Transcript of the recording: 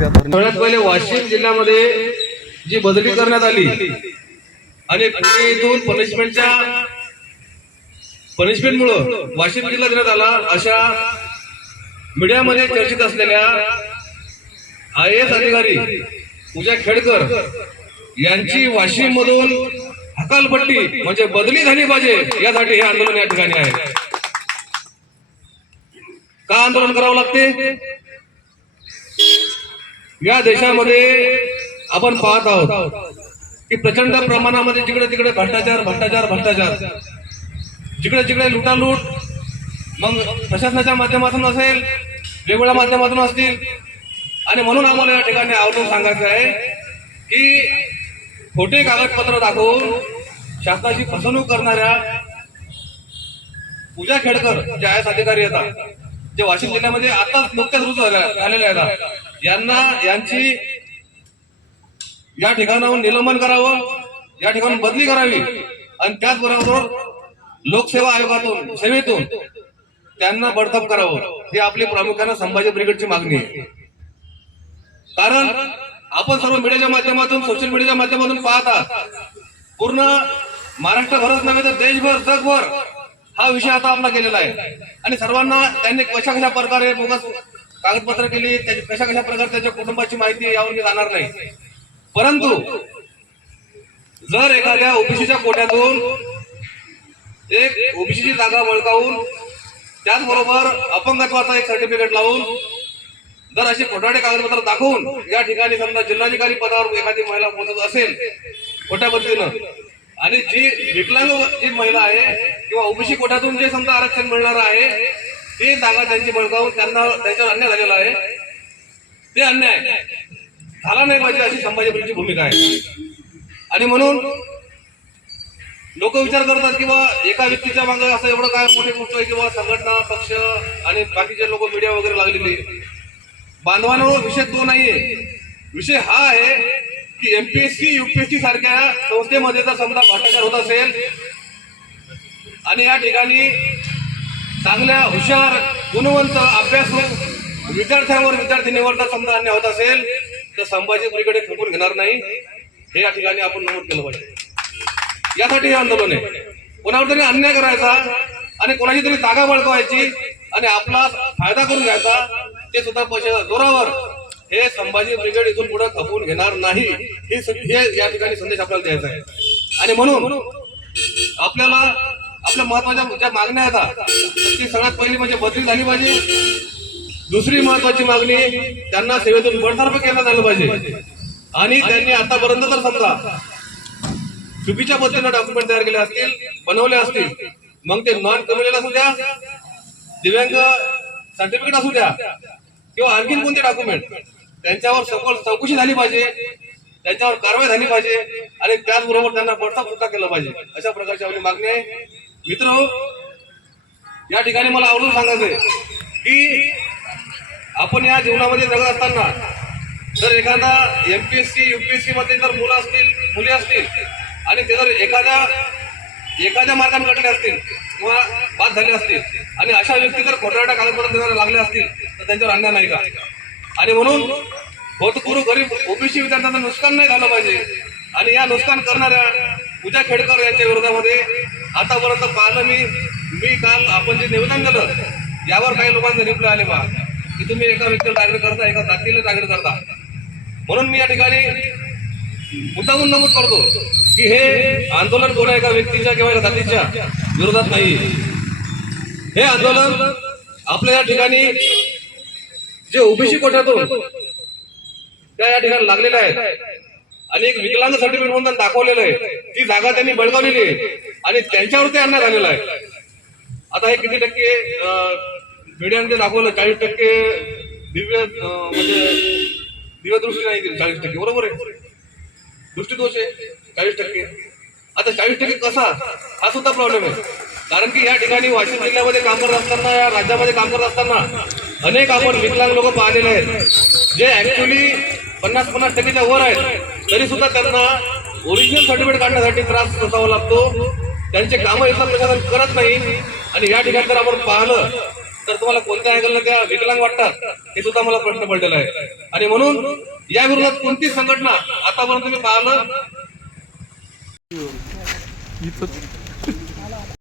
सगळ्यात पहिले वाशिम जिल्ह्यामध्ये जी बदली करण्यात आली आणि पुणे इथून पनिशमेंटच्या पनिशमेंटमुळं वाशिम जिल्हा देण्यात आला अशा मीडियामध्ये चर्चित असलेल्या आय एस अधिकारी पूजा खेडकर यांची वाशिम मधून हकालपट्टी म्हणजे बदली झाली पाहिजे यासाठी हे आंदोलन या ठिकाणी आहे. का आंदोलन करावं लागते? या देशामध्ये आपण पाहत आहोत की प्रचंड प्रमाणामध्ये जिकडे तिकडे भ्रष्टाचार भ्रष्टाचार भ्रष्टाचार. जिकडे जिकडे लुटालूट मग प्रशासनाच्या माध्यमातून असेल वेगवेगळ्या माध्यमातून असतील. आणि म्हणून आम्हाला या ठिकाणी आवडून सांगायचं आहे की खोटे कागदपत्र दाखवून शासनाची फसवणूक करणाऱ्या पूजा खेडकर जे आय एस अधिकारी येतात जे वाशिम जिल्ह्यामध्ये आताच नुकत्याच रुजू झाल्या- झालेल्या आहेत. यांना यांची या ठिकाणाहून निलंबन करावं या ठिकाणून बदली करावी आणि त्याचबरोबर लोकसेवा आयोगातून सेवेतून त्यांना बडतप करावं. ही आपली प्रामुख्यानं संभाजी ब्रिगेडची मागणी आहे. कारण आपण सर्व मीडियाच्या माध्यमातून सोशल मीडियाच्या माध्यमातून पाहतात पूर्ण महाराष्ट्रभरच नव्हे तर देशभर जगभर हा विषय आता आपला गेलेला आहे. आणि सर्वांना त्यांनी कशा कशा प्रकारे बोगस कागदपत्र केली त्याची कशा कशा प्रकारे त्याच्या कुटुंबाची माहिती यावर मी जाणार नाही. परंतु जर एखाद्या ओबीसीच्या कोट्यातून एक ओबीसीची जागा वळकावून त्याचबरोबर अपंगत्वाचा एक सर्टिफिकेट लावून जर असे खोटाडे कागदपत्र दाखवून या ठिकाणी समजा जिल्हाधिकारी पदावर एखादी महिला पोहोचत असेल खोट्या पद्धतीनं आणि जी विकलांग जी महिला आहे किंवा ओबीसी कोट्यातून जे समजा आरक्षण मिळणार आहे ती जागा त्यांची बळकावून त्यांना त्यांच्यावर अन्याय झालेला आहे. ते अन्याय. झाला नाही पाहिजे अशी संभाजी भूमिका आहे. आणि म्हणून लोक विचार करतात किंवा एका व्यक्तीच्या मागे असं एवढं काय मोठी गोष्ट आहे किंवा संघटना पक्ष आणि बाकीचे लोक मीडिया वगैरे लागलेली बांधवांवर विषय तो नाहीये. विषय हा आहे की एमपीएससी युपीएससी सारख्या संस्थेमध्ये जर समजा भ्रष्टाचार होत असेल आणि या ठिकाणी चांगल्या हुशार गुणवंत अभ्यासू विद्यार्थ्यांवर विद्यार्थिनीवर जर समजा अन्याय होत असेल तर संभाजी ब्रिगेड खपून घेणार नाही. हे या ठिकाणी आपण नमूद केलं पाहिजे. यासाठी हे आंदोलन आहे. कोणावर तरी अन्याय करायचा आणि कोणाची तरी जागा बळकवायची आणि आपला फायदा करून घ्यायचा ते सुद्धा पैशाच्या जोरावर हे संभाजी ब्रिगेड इथून पुढे खपवून घेणार नाही. हे या ठिकाणी संदेश आपल्याला द्यायचा आहे. आणि म्हणून आपल्याला आपल्या महत्त्वाच्या ज्या मागण्या आहेत ती सगळ्यात पहिली म्हणजे बदली झाली पाहिजे. दुसरी महत्वाची मागणी त्यांना सेवेतून बडतर्फ केलं झालं पाहिजे. आणि त्यांनी आतापर्यंत तर समजा चुकीच्या पद्धतीनं डॉक्युमेंट तयार केले असतील बनवले असतील मग ते नॉन कम्युनिल असू द्या दिव्यांग सर्टिफिकेट असू द्या किंवा आणखीन कोणते डॉक्युमेंट त्यांच्यावर सखोल चौकशी झाली पाहिजे त्यांच्यावर कारवाई झाली पाहिजे आणि त्याचबरोबर त्यांना बडतप सुद्धा केलं पाहिजे. अशा प्रकारची आपली मागणी आहे. मित्र या ठिकाणी मला आवडून सांगायचंय की आपण या जीवनामध्ये जगत असताना जर एखादा M P S C you पी एसमध्ये जर मुलं असतील मुली असतील आणि ते जर एखाद्या एखाद्या मार्गाने कटले असतील किंवा बाद झाले असतील आणि अशा व्यक्ती जर खोट्या कागदपत्र देणारे लागले असतील तर त्यांच्यावर अन्याय नाही का? आणि म्हणून भूतपूर्व गरीब ओबीसी विद्यार्थ्यांचं नुकसान नाही झालं पाहिजे. आणि या नुकसान करणाऱ्या पूजा खेडकर यांच्या विरोधामध्ये आतापर्यंत पाहिलं मी मी काल आपण जे निवेदन केलं यावर काही लोकांचे रिप्लाय आले बा. की तुम्ही एका व्यक्तीला टार्गेट करता एका जातीला टार्गेट करता. म्हणून मी या ठिकाणी मुद्दाहून नमूद करतो की हे आंदोलन कोणा एका व्यक्तीच्या किंवा एका जातीच्या विरोधात नाही. हे आंदोलन आपल्या या ठिकाणी जे ओबीसी कोट्यातून त्या या ठिकाणी लागलेल्या आहेत आणि एक विकलांग सर्टिफिकेट म्हणून दाखवलेलं आहे. ती जागा त्यांनी बळकावलेली आहे. आणि त्यांच्यावर ते अन्याय झालेला आहे. आता हे किती टक्के मीडियामध्ये दाखवलं चाळीस टक्के दिव्य म्हणजे दिव्यदृष्टी नाही दिली. चाळीस टक्के बरोबर आहे. दृष्टीदोष आहे चाळीस टक्के. आता चाळीस टक्के कसा? हा सुद्धा प्रॉब्लेम आहे. कारण की या ठिकाणी वाशिम जिल्ह्यामध्ये काम करत असताना या राज्यामध्ये काम करत असताना अनेक आपण विकलांग लोक पाहिलेले आहेत. जे ऍक्च्युली पन्नास पन्नास टक्केच्या वर आहेत. तरी सुद्धा त्यांना ओरिजिनल सर्टिफिकेट काढण्यासाठी त्रास सोसावा लागतो. त्यांचे कामं इथला प्रशासन करत नाही आणि या ठिकाणी जर आपण पाहिलं तर तुम्हाला कोणत्या अँगलनं त्या विकलांग वाटतात हे सुद्धा मला प्रश्न पडलेला आहे. आणि म्हणून या विरोधात कोणती संघटना आतापर्यंत तुम्ही पाहिलं? इथं